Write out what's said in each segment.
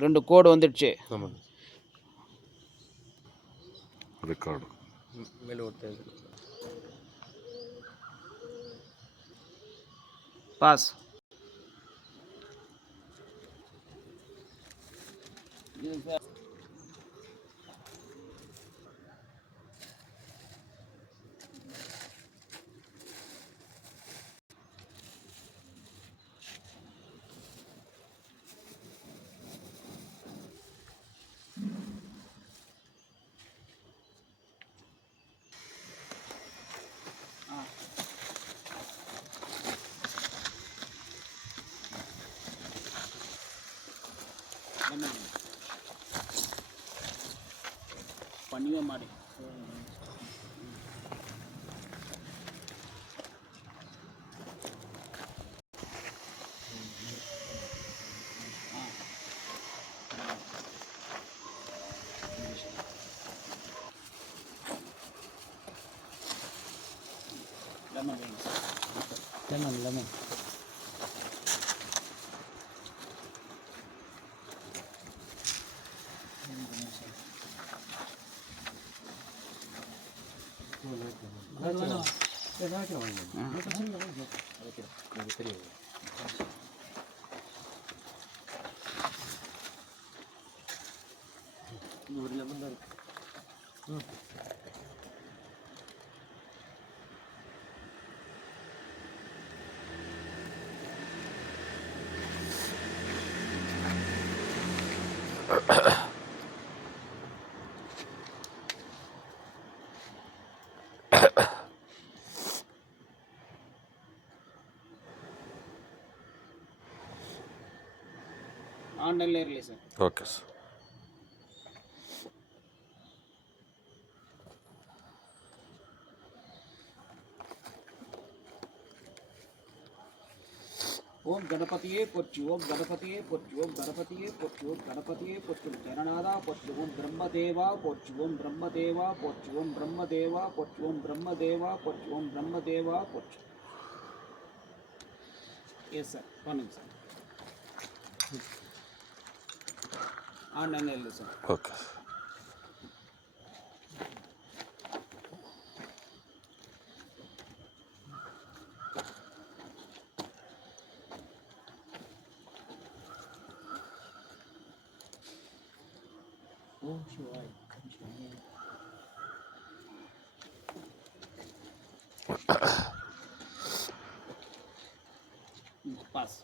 రెండు కోడ్ வந்துடுச்சு. ஆமாங்க. ரெக்கார்டு மேலே ஒருத்தர் பாஸ். பண்ணியே ಮಾಡಿ ಲೆಮನ್ ಆನ್ಲೈನ್ ಇರಲಿ ಸರ್. Okay sir. ಓಂ ಗಣಪತಿಯೇ ಪೊಚ್ಚು, ಓಂ ಗಣಪತಿಯೇ ಪೊಚ್ಚು, ಓಂ ಗಣಪತಿಯೇ ಪೊಚ್ಚು, ಓಂ ಗಣಪತಿಯೇ ಪೊಚ್ಚು, ಜನನಾದ ಪೊಚ್ಚು, ಓಂ ಬ್ರಹ್ಮದೇವ ಪೊಚ್ಚು, ಓಂ ಬ್ರಹ್ಮದೇವ ಪೊಚ್ಚು, ಓಂ ಬ್ರಹ್ಮದೇವ ಪೊಚ್ಚು, ಓಂ ಬ್ರಹ್ಮದೇವ ಪೊಚ್ಚು, ಓಂ ಬ್ರಹ್ಮದೇವ ಪೊಚ್ಚು. ಎಸ್ ಸರ್, ಬನ್ನಿ ಸರ್. ಆನ್ಲೈನ್ ಇಲ್ಲ ಸರ್. ಓಕೆ. ಓಂ ಶಿವಾಯ. ಪಾಸ್.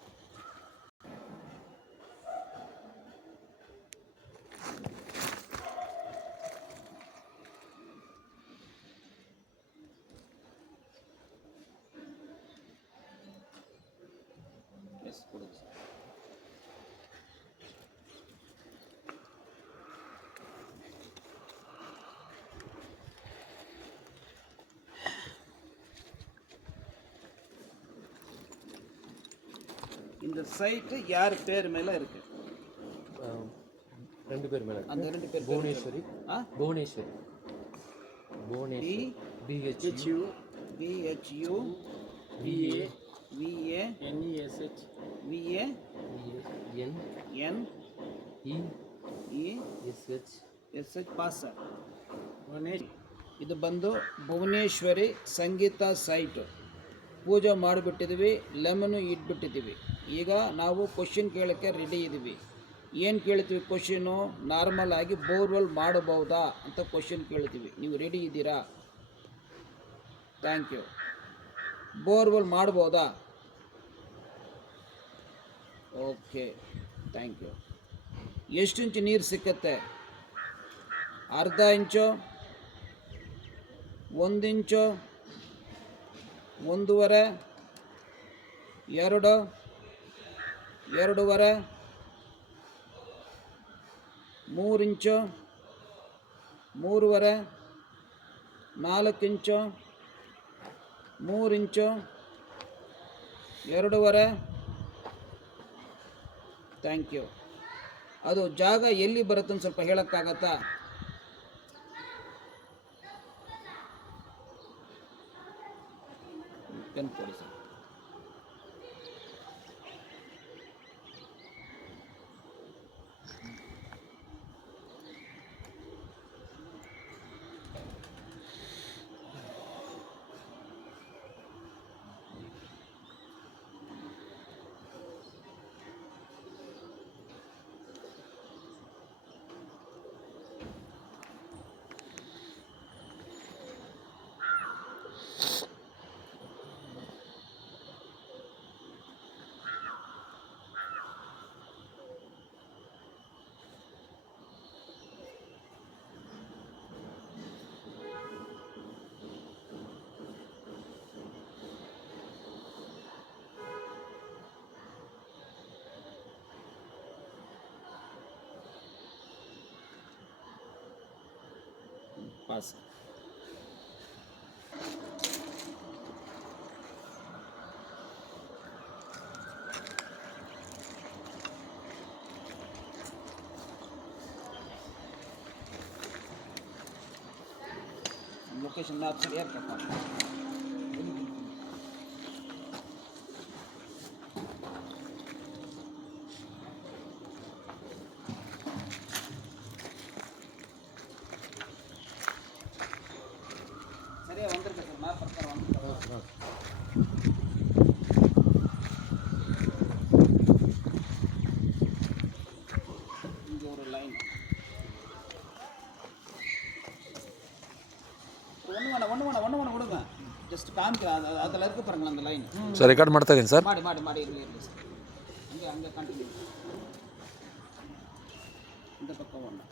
ಎಸ್ ಕೊಡಿ ಸರ್. இந்த சைட்டு யார் பேர் மேல இருக்கு? ரெண்டு பேர் மேலே. அந்த ரெண்டு பேர் Bhuvaneswari. Bhuvaneswari. Bhuvaneswari. BHU BHU VA VA NESH VA N E SH SH pass sir. ಇದು ಬಂದು ಭುವನೇಶ್ವರಿ ಸಂಗೀತ ಸೈಟು. ಪೂಜೆ ಮಾಡಿಬಿಟ್ಟಿದ್ವಿ, ಲೆಮನ್ನು ಇಟ್ಬಿಟ್ಟಿದ್ದೀವಿ. ಈಗ ನಾವು ಕ್ವಶನ್ ಕೇಳೋಕ್ಕೆ ರೆಡಿ ಇದ್ದೀವಿ. ಏನು ಕೇಳ್ತೀವಿ ಕ್ವಶನು? ನಾರ್ಮಲ್ ಆಗಿ ಬೋರ್ವೆಲ್ ಮಾಡಬಹುದಾ ಅಂತ ಕ್ವಶನ್ ಕೇಳ್ತೀವಿ. ನೀವು ರೆಡಿ ಇದ್ದೀರಾ? Thank you. ಬೋರ್ವೆಲ್ ಮಾಡ್ಬೋದಾ? Okay, thank you. ಎಷ್ಟು ಇಂಚು ನೀರು ಸಿಕ್ಕತ್ತೆ? ಅರ್ಧ ಇಂಚು, 1 ಇಂಚು, 1.5, 2, 2.5, 3 ಇಂಚು, 3.5, 4 ಇಂಚು, 3 ಇಂಚು, 2.5. Thank you. ಅದು ಜಾಗ ಎಲ್ಲಿ ಬರುತ್ತೆ ಅಂತ ಸ್ವಲ್ಪ ಹೇಳೋಕ್ಕಾಗತ್ತಾ? ಪೆನ್ ಕೊಡಿ ಸರ್. ಪಾಸ್. ಲೊಕೇಶನ್ ಮ್ಯಾಪ್ ಸರಿ ಯಾಕಪ್ಪ ಸರಿ ಒಂದಿರ್ಬೇಕು ಮ್ಯಾಪ್ ಪ್ರಕಾರ ಒಂದು இங்கே ஒரு லைன் ஒன்று வேணாம் கொடுங்க ஜஸ்ட் காமிக்கிறேன் அதில் இருக்கு பாருங்களேன் அந்த லைன். ಸರ್ ರೆಕಾರ್ಡ್ ಮಾಡ್ತಾ ಇದ್ದೀನಿ ಸರ್. ಮಾಡಿ ಇರಲಿ ಸರ್. ಹಂಗೆ ಕಂಟಿನ್ಯೂ இந்த பக்கம் ஒன்று.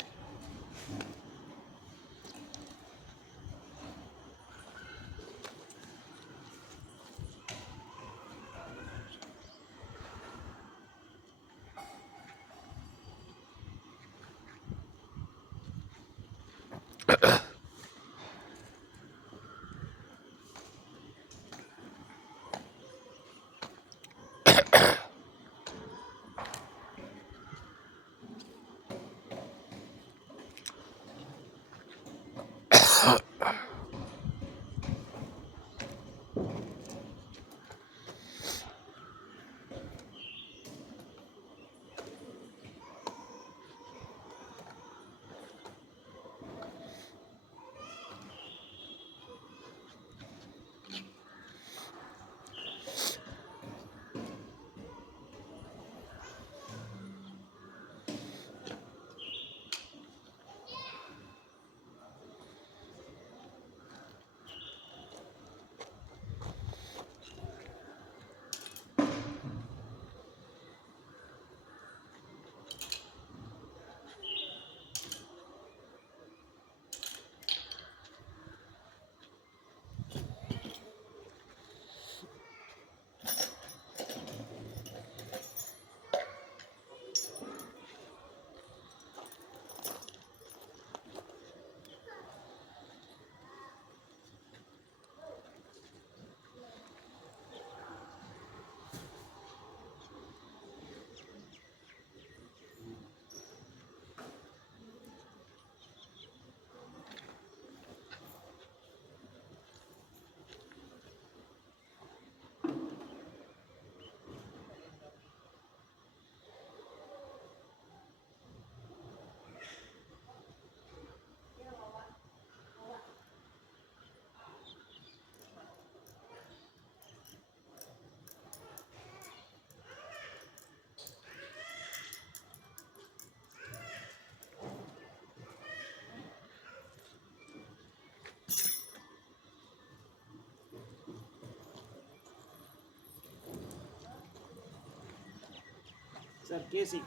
Sir, casing,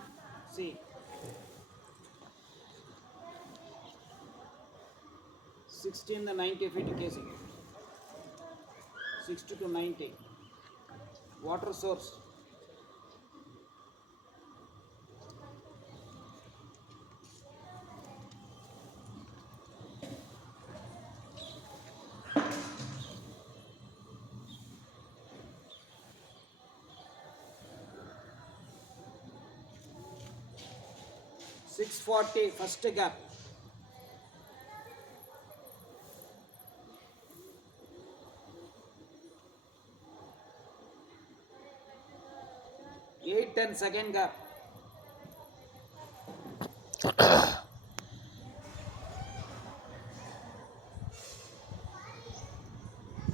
see. 16 to 90 feet casing. 60 to 90. Water source. $640 first gap. $810 second gap.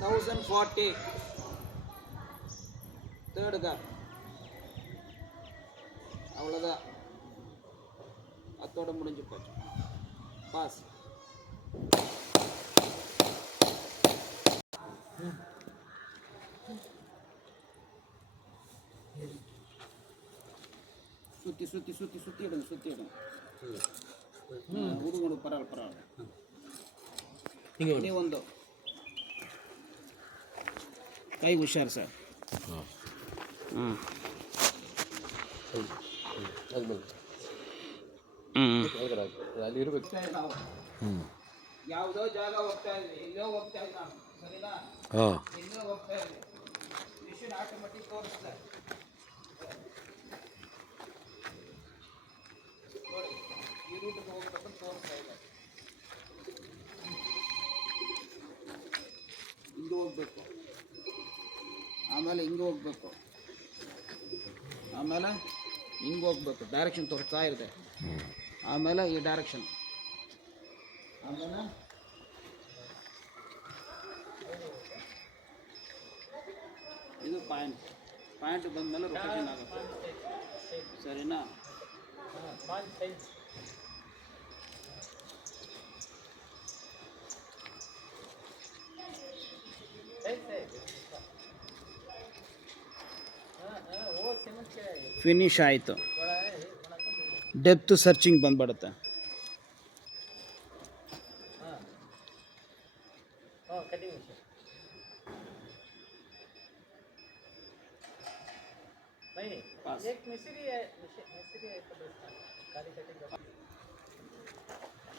$1,040 third gap. அவ்வளோதான், அத்தோட முடிஞ்சு போச்சு. பாஸ். சுற்றி எடுங்க. ಹುಡುಗರು ಪರವಾಗಿಲ್ಲ. ನೀವೊಂದು ಕೈ ಹುಷಾರು ಸರ್. ಅಲ್ಲಿ ಇರಬೇಕು. ಯಾವುದೋ ಜಾಗ ಹೋಗ್ತಾ ಇದ್ವಿ, ಎಲ್ಲೋ ಹೋಗ್ತಾ ಇದ್ವಿ ನಾನು, ಸರಿನಾ? ಹಾಂ ಎಲ್ಲೋ ಹೋಗ್ತಾ ಇದ್ವಿ, ಮಿಷಿನ್ ಆಟೋಮೆಟಿಕ್ ತೋರಿಸ್ತಾ ನೋಡಿ, ಈ ರೂಟಿಗೆ ಹೋಗ್ಬೇಕಂತ ತೋರಿಸ್ತಾ ಇದೆ. ಹಿಂಗೆ ಹೋಗ್ಬೇಕು, ಆಮೇಲೆ ಹಿಂಗೆ ಹೋಗ್ಬೇಕು, ಆಮೇಲೆ ಹಿಂಗೆ ಹೋಗ್ಬೇಕು, ಡೈರೆಕ್ಷನ್ ತೋರಿಸ್ತಾ ಇರುತ್ತೆ. ಆಮೇಲೆ ಈ ಡೈರೆಕ್ಷನ್, ಆಮೇಲೆ ಇದು ಪಾಯಿಂಟ್ ಬಂದಮೇಲೆ ರೊಟೇಷನ್ ಆಗುತ್ತೆ, ಸರಿನಾ? ಫಿನಿಶ್ ಆಯಿತು. ಡೆಪ್ತ್ ಸರ್ಚಿಂಗ್ ಬಂದ್ಬಿಡುತ್ತೆ.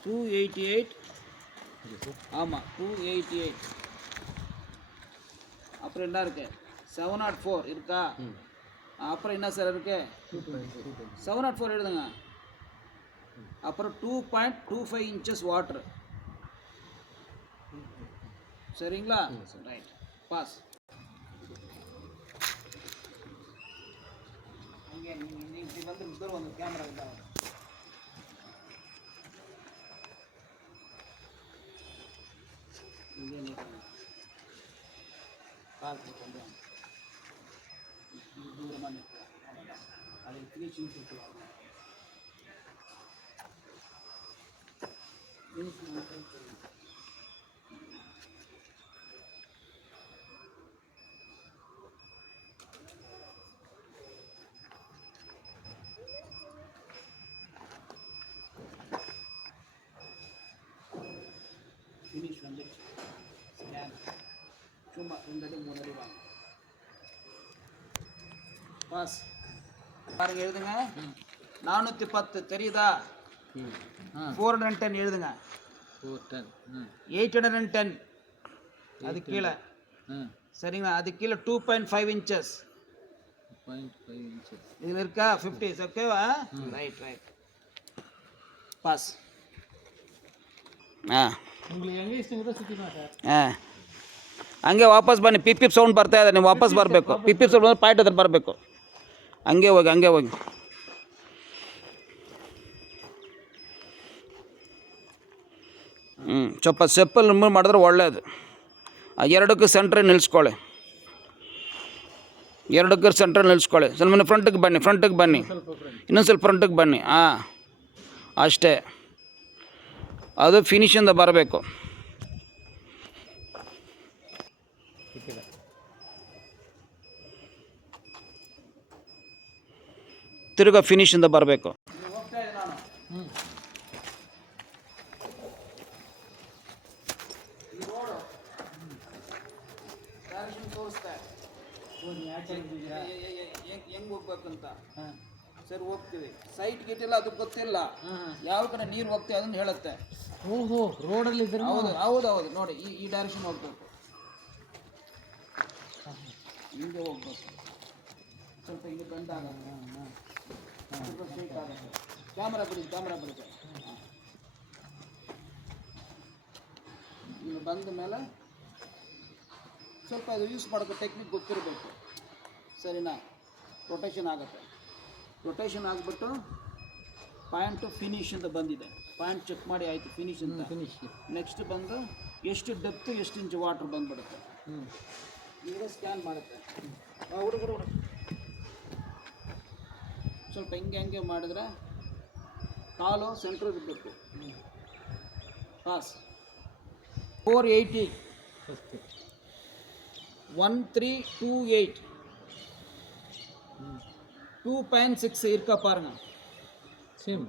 டூ 88 ஆமாம் 288. அப்புறம் என்ன இருக்கு? 704 இருக்கா? அப்புறம் என்ன சார் இருக்கு? 704 எழுதுங்க. அப்புறம் 2.25 inches வாட்டர், சரிங்களா? Right, boss. இங்கே நீங்கள் வந்து தூரம் வந்து கேமரா இல்லை. இங்கே நிற்கணும், கால் கொண்டு வாங்க, தூரமாக நிற்கலாம், அவ்வளோதான். அதை ஃபினிஷிங் கொடுத்துருவாங்க. ஃபினிஷ் வந்துச்சு. ஸ்கேன் சும்மா 2 அடி 3 அடி வாங்க. பாஸ். பாருங்க, எழுதுங்க. 410 தெரியுதா? 410 எழுதுங்க. 810 அது கீழே, சரிங்களா? அது கீழே 2.5 inches இதில் இருக்கா? 50 ஓகேவா? Right right, boss. ಹಂಗೆ ವಾಪಸ್ ಬನ್ನಿ. ಪಿಪ್ ಸೌಂಡ್ ಬರ್ತಾ ಇದೆ, ನೀವು ವಾಪಸ್ ಬರಬೇಕು. ಪಿಪ್ ಸೌಂಡ್ ಬಂದರೆ ಪಾಯಿಂಟ್ ಹತ್ರ ಬರಬೇಕು. ಹಂಗೆ ಹೋಗಿ, ಹಂಗೆ ಹೋಗಿ. ಸ್ವಲ್ಪ ಸ್ಟೆಪ್ಪಲ್ಲಿ ರಿಮೂವ್ ಮಾಡಿದ್ರೆ ಒಳ್ಳೆಯದು. ಎರಡಕ್ಕೂ ಸೆಂಟ್ರಲ್ಲಿ ನಿಲ್ಲಿಸ್ಕೊಳ್ಳಿ, ಎರಡಕ್ಕೂ ಸೆಂಟ್ರಲ್ಲಿ ನಿಲ್ಲಿಸ್ಕೊಳ್ಳಿ. ಸ್ವಲ್ಪ ಫ್ರಂಟಿಗೆ ಬನ್ನಿ, ಫ್ರಂಟಿಗೆ ಬನ್ನಿ, ಇನ್ನೊಂದು ಸ್ವಲ್ಪ ಫ್ರಂಟಿಗೆ ಬನ್ನಿ. ಹಾಂ, ಅಷ್ಟೇ. ಅದು ಫಿನಿಶಿಂದ ಬರಬೇಕು. ತಿರ್ಗಾ ಫಿನಿಶಿಂದ ಬರಬೇಕು. ಹೆಂಗೆ ಹೋಗ್ಬೇಕಂತ ಸರಿ ಹೋಗ್ತೀವಿ. ಸೈಟ್ ಗೀಟ್ ಎಲ್ಲ ಅದು ಗೊತ್ತಿಲ್ಲ, ಯಾವ ಕಡೆ ನೀರು ಹೋಗ್ತೀವಿ ಅದನ್ನು ಹೇಳುತ್ತೆ. ಓಹೋ, ರೋಡಲ್ಲಿ ಹೌದು ಹೌದು ಹೌದು. ನೋಡಿ, ಈ ಡೈರೆಕ್ಷನ್ ಹೋಗ್ಬೇಕು, ಹಿಂಗೆ ಹೋಗ್ಬೇಕು. ಸ್ವಲ್ಪ ಹಿಂಗೆ ಬೆಂಡ್ ಆಗುತ್ತೆ, ಸ್ವಲ್ಪ ಸ್ಟ್ರೈಟ್ ಆಗುತ್ತೆ. ಕ್ಯಾಮ್ರಾ ಬಿಡಿ, ಕ್ಯಾಮ್ರಾ ಬಿಡುತ್ತೆ. ಈಗ ಬಂದ ಮೇಲೆ ಸ್ವಲ್ಪ ಅದು ಯೂಸ್ ಮಾಡೋಕ್ಕೆ ಟೆಕ್ನಿಕ್ ಗೊತ್ತಿರಬೇಕು, ಸರಿನಾ? ರೊಟೇಷನ್ ಆಗುತ್ತೆ. ರೊಟೇಷನ್ ಆಗಿಬಿಟ್ಟು ಪಾಯಿಂಟು ಫಿನಿಶ್ ಅಂತ ಬಂದಿದೆ. ಪಾಯಿಂಟ್ ಚೆಕ್ ಮಾಡಿ ಆಯಿತು, ಫಿನಿಶ್ ಅಂತ. ನೆಕ್ಸ್ಟ್ ಬಂದು ಎಷ್ಟು ಡೆಪ್ತು, ಎಷ್ಟು ಇಂಚು ವಾಟ್ರ್ ಬಂದುಬಿಡುತ್ತೆ. ಈಗ ಸ್ಕ್ಯಾನ್ ಮಾಡುತ್ತೆ. ಹುಡುಗರು ಸ್ವಲ್ಪ ಹಿಂಗೆ ಹಂಗೆ ಮಾಡಿದ್ರೆ ಕಾಲು ಸೆಂಟ್ರ್ ಇರಬೇಕು. ಪಾಸ್. 480 1328 2.6 இருக்கா பாருங்க. சேம்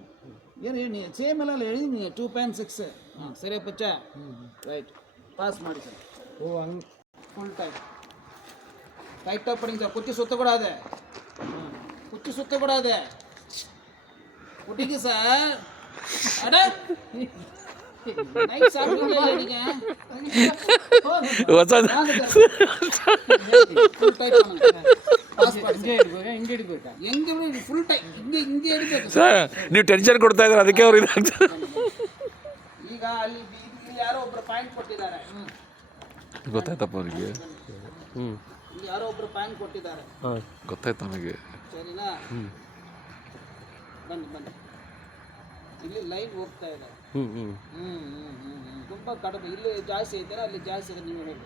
ಏನು ಸೇಮ್ ಎಲ್ಲ ಹೇಳಿದೀನಿ. 2.6 ಸರಿಯಾ ಪಚ್ಚ? ರೈಟ್, பாஸ் ಮಾಡಿ சார். ஓ அங்க ஃபுல் டைட் டைட்டாக படிங்க சார். குச்சி சுற்றக்கூடாது, குச்சி சுற்றக்கூடாது. குட்டிக்கு சார். அட ನೈಟ್ ಸಾಕಿಲ್ಲ ನನಗೆ ಹೊಸ ಫುಲ್ ಟೈಪ್ ಪಾಸ್ ಮಾಡಿ ಹಿಂಗೆ ಹಿಡಿಬೇಕಾ? ಹೆಂಗೆ ಫುಲ್ ಟೈಪ್ ಹಿಂಗೆ ಇರಬೇಕು ಸರ್ ನೀವು ಟೆನ್ಷನ್ ಕೊಡ್ತಾ ಇದ್ದಾರೆ, ಅದಕ್ಕೆ ಅವ್ರು ಇದಾಗ್ತದೆ. ಈಗ ಅಲ್ಲಿ ಇಲ್ಲಿ ಯಾರೋ ಒಬ್ರು ಪಾಯಿಂಟ್ ಕೊಟ್ಟಿದ್ದಾರೆ. ಗೊತ್ತಾಯ್ತಪ್ಪ ಅವನಿಗೆ. ಇಲ್ಲಿ ಯಾರೋ ಒಬ್ರು ಪಾಯಿಂಟ್ ಕೊಟ್ಟಿದ್ದಾರೆ. ಗೊತ್ತಾಯ್ತು ನನಗೆ. ಸರಿನಾ? ಬನ್ನಿ ಬನ್ನಿ, ಇಲ್ಲಿ ಲೈನ್ ಹೋಗ್ತಾ ಇದೆ. ತುಂಬ ಕಡಿಮೆ, ಇಲ್ಲಿ ಜಾಸ್ತಿ ಐತೆ, ಅಲ್ಲಿ ಜಾಸ್ತಿ ಇದೆ. ನೀವು ಹೇಳಿ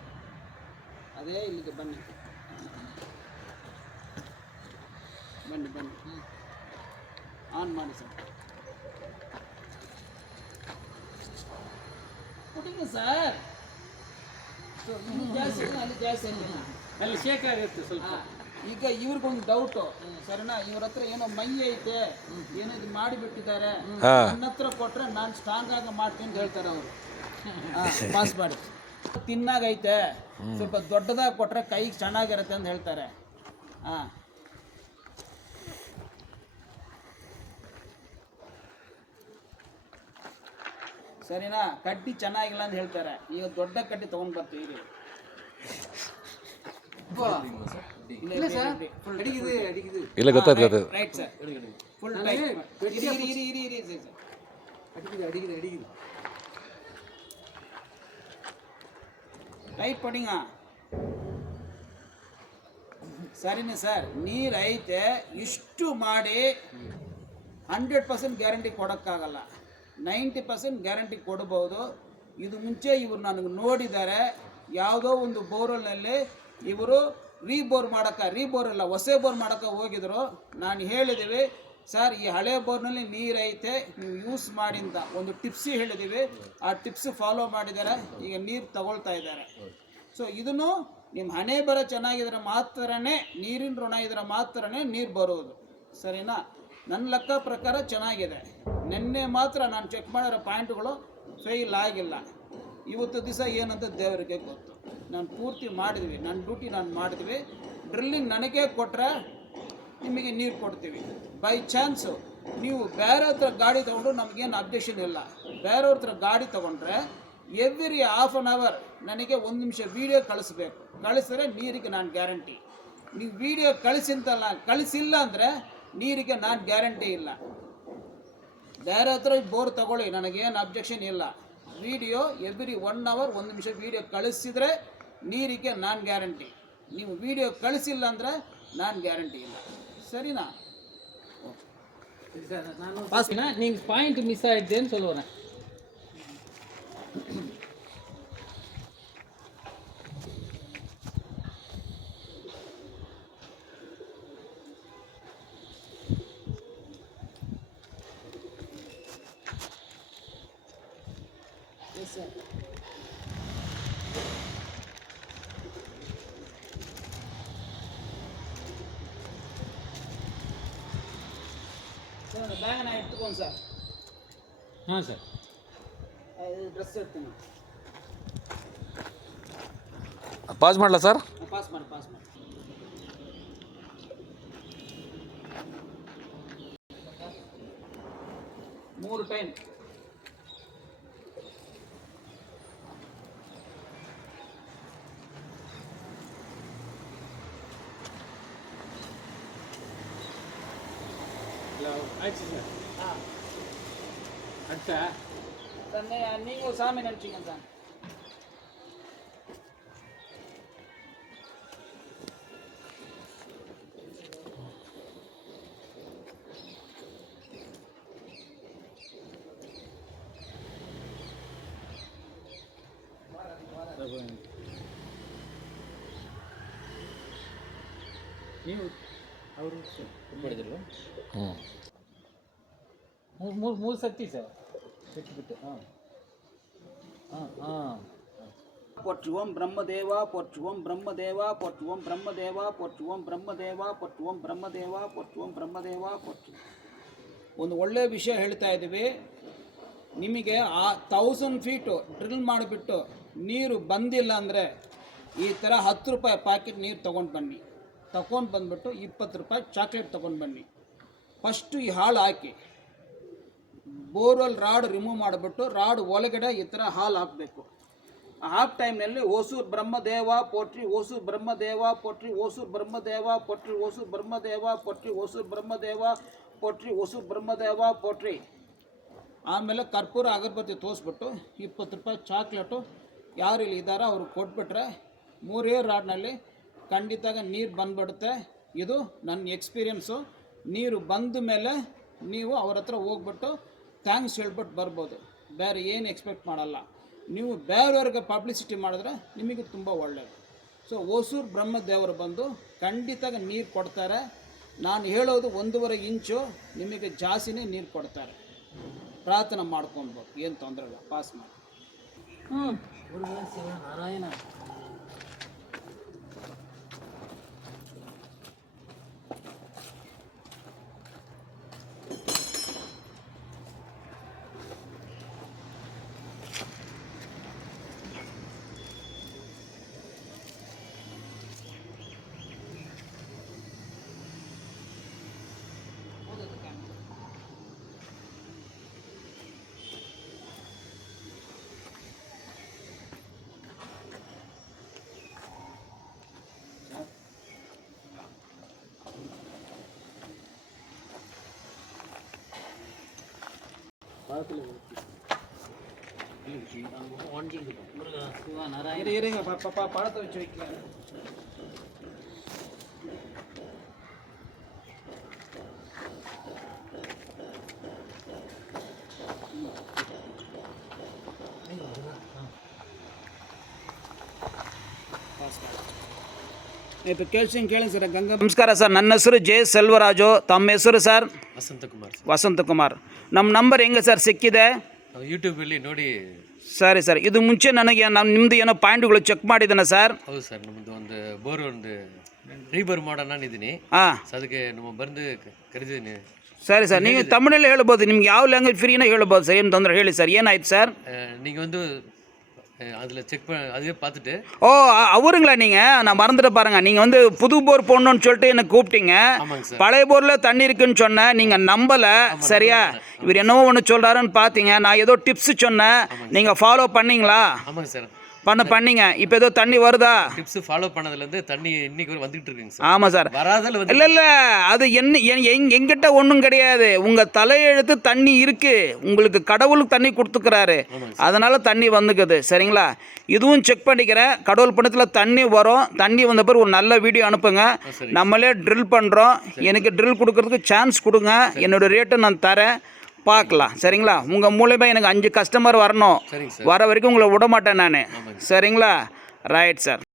ಅದೇ ಇಲ್ಲಿಗೆ ಬನ್ನಿ ಬನ್ನಿ ಬನ್ನಿ, ಆನ್ ಮಾಡಿ ಸರ್. ಕೊಟ್ಟಿದ್ದೆ ಸರ್, ಇಲ್ಲಿ ಜಾಸ್ತಿ ಇದೆ, ಅಲ್ಲಿ ಜಾಸ್ತಿ ಇಲ್ಲ. ಅಲ್ಲಿ ಶೇಕ್ ಆಗುತ್ತೆ ಸ್ವಲ್ಪ. ಈಗ ಇವ್ರಿಗೊಂದು ಡೌಟು, ಸರಿನಾ? ಇವ್ರ ಹತ್ರ ಏನೋ ಮೈ ಐತೆ, ಏನೋ ಇದು ಮಾಡಿಬಿಟ್ಟಿದ್ದಾರೆ, ನನ್ನ ಹತ್ರ ಕೊಟ್ರೆ ನಾನು ಸ್ಟ್ರಾಂಗ್ ಆಗಿ ಮಾಡ್ತೀನಿ ಅಂತ ಹೇಳ್ತಾರೆ ಅವರು. ಪಾಸ್ ಮಾಡಿ. ತಿನ್ನಾಗೈತೆ, ಸ್ವಲ್ಪ ದೊಡ್ಡದಾಗಿ ಕೊಟ್ರೆ ಕೈಗೆ ಚೆನ್ನಾಗಿರುತ್ತೆ ಅಂತ ಹೇಳ್ತಾರೆ. ಹಾಂ, ಸರಿನಾ? ಕಡ್ಡಿ ಚೆನ್ನಾಗಿಲ್ಲ ಅಂತ ಹೇಳ್ತಾರೆ. ಈಗ ದೊಡ್ಡ ಕಡ್ಡಿ ತೊಗೊಂಡು ಬರ್ತೀವಿ. ಇಲ್ಲ ಗೊತ್ತಾಯ್ತು. Right sir, full tight. Tight ಪಡಿಂಗ. ಸರಿನೇ ಸರ್, ನೀರು ಐತೆ, ಇಷ್ಟು ಮಾಡಿ 100% ಗ್ಯಾರಂಟಿ ಕೊಡೋಕ್ಕಾಗಲ್ಲ, 90% ಗ್ಯಾರಂಟಿ ಕೊಡ್ಬೋದು. ಇದು ಮುಂಚೆ ಇವರು ನನಗೆ ನೋಡಿದ್ದಾರೆ, ಯಾವುದೋ ಒಂದು ಬೋರ್ವೆಲ್ನಲ್ಲಿ ಇವರು ರೀಬೋರ್ ಹೊಸ ಬೋರ್ ಮಾಡೋಕ್ಕೆ ಹೋಗಿದ್ರು. ನಾನು ಹೇಳಿದ್ದೀವಿ ಸರ್, ಈ ಹಳೆ ಬೋರ್ನಲ್ಲಿ ನೀರೈತೆ, ನೀವು ಯೂಸ್ ಮಾಡಿ ಅಂತ ಒಂದು ಟಿಪ್ಸಿ ಹೇಳಿದ್ದೀವಿ. ಆ ಟಿಪ್ಸ್ ಫಾಲೋ ಮಾಡಿದ್ದಾರೆ, ಈಗ ನೀರು ತಗೊಳ್ತಾ ಇದ್ದಾರೆ. ಸೊ ಇದನ್ನು ನಿಮ್ಮ ಹಣೆ ಬರ ಚೆನ್ನಾಗಿದ್ರೆ ಮಾತ್ರನೇ, ನೀರಿನ ಋಣ ಇದ್ರೆ ಮಾತ್ರನೇ ನೀರು ಬರೋದು. ಸರಿನಾ? ನನ್ನ ಲೆಕ್ಕ ಪ್ರಕಾರ ಚೆನ್ನಾಗಿದೆ. ನಿನ್ನೆ ಮಾತ್ರ ನಾನು ಚೆಕ್ ಮಾಡಿರೋ ಪಾಯಿಂಟ್ಗಳು ಫೇಲ್ ಆಗಿಲ್ಲ. ಇವತ್ತು ದಿವಸ ಏನಂತ ದೇವರಿಗೆ ಗೊತ್ತು. ನಾನು ಪೂರ್ತಿ ಮಾಡಿದ್ವಿ, ನನ್ನ ಡ್ಯೂಟಿ ನಾನು ಮಾಡಿದ್ವಿ. ಡ್ರಿಲ್ಲಿಂಗ್ ನನಗೆ ಕೊಟ್ಟರೆ ನಿಮಗೆ ನೀರು ಕೊಡ್ತೀವಿ. ಬೈ ಚಾನ್ಸು ನೀವು ಬೇರೆ ಹತ್ರ ಗಾಡಿ ತೊಗೊಂಡು ನಮಗೇನು ಅಬ್ಜೆಕ್ಷನ್ ಇಲ್ಲ. ಬೇರೆಯವ್ರ ಹತ್ರ ಗಾಡಿ ತೊಗೊಂಡ್ರೆ ಎವ್ರಿ ಹಾಫ್ ಆನ್ ಅವರ್ ನನಗೆ 1 ನಿಮಿಷ ವೀಡಿಯೋ ಕಳಿಸ್ಬೇಕು. ಕಳಿಸಿದ್ರೆ ನೀರಿಗೆ ನಾನು ಗ್ಯಾರಂಟಿ. ನೀವು ವೀಡಿಯೋ ಕಳಿಸಿಲ್ಲ ಅಂದರೆ ನೀರಿಗೆ ನಾನು ಗ್ಯಾರಂಟಿ ಇಲ್ಲ. ಬೇರೆ ಹತ್ರ ಬೋರ್ ತಗೊಳ್ಳಿ, ನನಗೇನು ಅಬ್ಜೆಕ್ಷನ್ ಇಲ್ಲ. ವೀಡಿಯೋ ಎವ್ರಿ 1 ಅವರ್ 1 ನಿಮಿಷ ವೀಡಿಯೋ ಕಳಿಸಿದರೆ ನೀರಿಗೆ ನಾನು ಗ್ಯಾರಂಟಿ. ನೀವು ವೀಡಿಯೋ ಕಳಿಸಿಲ್ಲ ಅಂದರೆ ನಾನು ಗ್ಯಾರಂಟಿ ಇಲ್ಲ. ಸರಿನಾ? நீங்கள் பாயிண்ட் மிஸ் ஆகிடுதுன்னு சொல்லுவேன். Yes sir. ಸರ್ ಬ್ಯಾಗ್ ನಾನು ಇಟ್ಕೊಂಡು ಸರ್. ಹಾಂ ಸರ್, ಡ್ರೆಸ್ ಇರ್ತೀನಿ. ಪಾಸ್ ಮಾಡಲಾ ಸರ್? ಪಾಸ್ ಮಾಡಿ 3 ಟೈಮ್. ஆயிடுச்சு சார். அடுத்த தன்னை நீங்கள் சாமி நினச்சிங்க சார். ನೀವು ಅವರು ಮಾಡಿದ್ರು. ಮೂರು ಸತಿ ಸರ್ ಬಿಟ್ಟು. ಪೊಚ್ಚುವಂ ಬ್ರಹ್ಮದೇವ, ಪೊಚ್ಚುವಂ ಬ್ರಹ್ಮದೇವ, ಪೊಚ್ಚುವಂ ಬ್ರಹ್ಮದೇವ, ಪೊಚ್ಚುವಂ ಬ್ರಹ್ಮದೇವ, ಪೊಚ್ಚುವಂ ಬ್ರಹ್ಮದೇವ, ಪೊಚ್ಚುವಂ ಬ್ರಹ್ಮದೇವ, ಪೊಚ್ಚು. ಒಂದು ಒಳ್ಳೆಯ ವಿಷಯ ಹೇಳ್ತಾ ಇದ್ದೀವಿ ನಿಮಗೆ. 1000 ಫೀಟು ಡ್ರಿಲ್ ಮಾಡಿಬಿಟ್ಟು ನೀರು ಬಂದಿಲ್ಲ ಅಂದರೆ ಈ ಥರ 10 ರೂಪಾಯಿ ಪ್ಯಾಕೆಟ್ ನೀರು ತೊಗೊಂಡು ಬನ್ನಿ. ತಗೊಂಡು ಬಂದುಬಿಟ್ಟು 20 ರೂಪಾಯಿ ಚಾಕ್ಲೇಟ್ ತೊಗೊಂಡು ಬನ್ನಿ. ಫಸ್ಟು ಈ ಹಾಳು ಹಾಕಿ ಬೋರ್ವೆಲ್ ರಾಡ್ ರಿಮೂವ್ ಮಾಡಿಬಿಟ್ಟು ರಾಡ್ ಒಳಗಡೆ ಈ ಥರ ಹಾಲು ಹಾಕಬೇಕು. ಹಾಫ್ ಟೈಮ್ನಲ್ಲಿ ಓಸೂರು ಬ್ರಹ್ಮದೇವ ಪೋಟ್ರಿ, ಓಸೂರು ಬ್ರಹ್ಮದೇವ ಪೋಟ್ರಿ, ಓಸೂರು ಬ್ರಹ್ಮದೇವ ಪೋಟ್ರಿ, ಓಸೂರು ಬ್ರಹ್ಮದೇವ ಪೋಟ್ರಿ, ಓಸೂರು ಬ್ರಹ್ಮದೇವ ಪೋಟ್ರಿ, ಓಸೂರು ಬ್ರಹ್ಮದೇವ ಪೋಟ್ರಿ. ಆಮೇಲೆ ಕರ್ಪೂರ ಅಗರಬತ್ತಿ ತೋರಿಸ್ಬಿಟ್ಟು 20 ರೂಪಾಯಿ ಚಾಕ್ಲೇಟು ಯಾರು ಇಲ್ಲಿ ಇದ್ದಾರೋ ಅವ್ರಿಗೆ ಕೊಟ್ಬಿಟ್ರೆ 3 ರಾಡ್ನಲ್ಲಿ ಖಂಡಿತ ನೀರು ಬಂದ್ಬಿಡುತ್ತೆ. ಇದು ನನ್ನ ಎಕ್ಸ್ಪೀರಿಯೆನ್ಸು. ನೀರು ಬಂದ ಮೇಲೆ ನೀವು ಅವ್ರ ಹತ್ರ ಹೋಗ್ಬಿಟ್ಟು ಥ್ಯಾಂಕ್ಸ್ ಹೇಳ್ಬಿಟ್ಟು ಬರ್ಬೋದು. ಬೇರೆ ಏನು ಎಕ್ಸ್ಪೆಕ್ಟ್ ಮಾಡಲ್ಲ. ನೀವು ಬೇರೆಯವ್ರಿಗೆ ಪಬ್ಲಿಸಿಟಿ ಮಾಡಿದ್ರೆ ನಿಮಗೆ ತುಂಬ ಒಳ್ಳೆಯದು. ಸೊ ಓಸೂರು ಬ್ರಹ್ಮದೇವರು ಬಂದು ಖಂಡಿತ ನೀರು ಕೊಡ್ತಾರೆ. ನಾನು ಹೇಳೋದು 1.5 ಇಂಚು, ನಿಮಗೆ ಜಾಸ್ತಿನೇ ನೀರು ಕೊಡ್ತಾರೆ. ಪ್ರಾರ್ಥನೆ ಮಾಡ್ಕೊಳ್ಬೋದು, ಏನು ತೊಂದರೆ ಇಲ್ಲ, ಪಾಸ್ ಮಾಡಿ. ನಾರಾಯಣ இருங்க பழத்தை வச்சு வைக்கிறேன். இப்போ ಕೇಳಿ ಸರ್ ಗಂಗಾ. ನಮಸ್ಕಾರ ಸರ್, ನನ್ನ ಹೆಸರು ಜೆ ಸೆಲ್ವರಾಜು. ತಮ್ಮ ಹೆಸರು ಸರ್? ವಸಂತಕುಮಾರ್. ನಮ್ಮ ನಂಬರ್ ಹೆಂಗೆ ಸರ್ ಸಿಕ್ಕಿದೆ? ಯೂಟ್ಯೂಬಲ್ಲಿ ನೋಡಿ. ಸರಿ ಸರ್, ಇದು ಮುಂಚೆ ನನಗೆ ನಿಮ್ಮದು ಏನೋ ಪಾಯಿಂಟ್ಗಳು ಚೆಕ್ ಮಾಡಿದ್ದಾನೆ ಸರ್. ಹೌದು ಸರ್, ನಮ್ಮದು ಒಂದು ಬೋರ್ ಒಂದು ರೀಬೋರ್ ಮಾಡೋಣ ನಾನಿದ್ದೀನಿ. ಹಾಂ, ಅದಕ್ಕೆ ನಮ್ಮ ಬಂದು ಕರೆದಿದ್ದೀನಿ. ಸರಿ ಸರ್, ನೀವು ತಮಿಳಲ್ಲಿ ಹೇಳ್ಬೋದು, ನಿಮ್ಗೆ ಯಾವ ಲ್ಯಾಂಗ್ವೇಜ್ ಫ್ರೀನ ಹೇಳ್ಬೋದು ಸರ್, ಏನು ತೊಂದರೆ ಹೇಳಿ ಸರ್. ಏನಾಯ್ತು சார்? நீங்கள் வந்து அதில் செக் அதுவே பார்த்துட்டு. ஓ, அவருங்களா நீங்கள்? நான் மறந்துட்டு பாருங்க, நீங்கள் வந்து புது போர் போடணும்னு சொல்லிட்டு எனக்கு கூப்பிட்டீங்க. பழைய போரில் தண்ணி இருக்குன்னு சொன்னேன், நீங்கள் நம்பலை. சரியா? இவர் என்னவோ ஒன்று சொல்கிறாருன்னு பார்த்தீங்க. நான் ஏதோ டிப்ஸ் சொன்னேன், நீங்கள் ஃபாலோ பண்ணீங்களா? ஆமாங்க சார், பண்ணீங்க. இப்போ ஏதோ தண்ணி வருதா? டிப்ஸ் ஃபாலோ பண்ணதுலேருந்து தண்ணி இன்னைக்கு வரை வந்துட்டு இருக்குங்க சார். ஆமாம் சார், வராதல இல்லை இல்லை, அது எங்கிட்ட ஒன்றும் கிடையாது. உங்கள் தலையெழுத்து தண்ணி இருக்குது, உங்களுக்கு கடவுளுக்கு தண்ணி கொடுத்துக்கிறாரு, அதனால் தண்ணி வந்துக்குது. சரிங்களா? இதுவும் செக் பண்ணிக்கிறேன். கடவுள் பணத்தில் தண்ணி வரும். தண்ணி வந்த பிறகு ஒரு நல்ல வீடியோ அனுப்புங்க. நம்மளே ட்ரில் பண்ணுறோம். எனக்கு ட்ரில் கொடுக்கறதுக்கு சான்ஸ் கொடுங்க, என்னோடய ரேட்டு நான் தரேன், பார்க்கலாம். சரிங்களா? உங்கள் மூலமா எனக்கு 5 கஸ்டமர் வரணும். வர வரைக்கும் உங்களை விட மாட்டேன் நான். சரிங்களா? Right sir.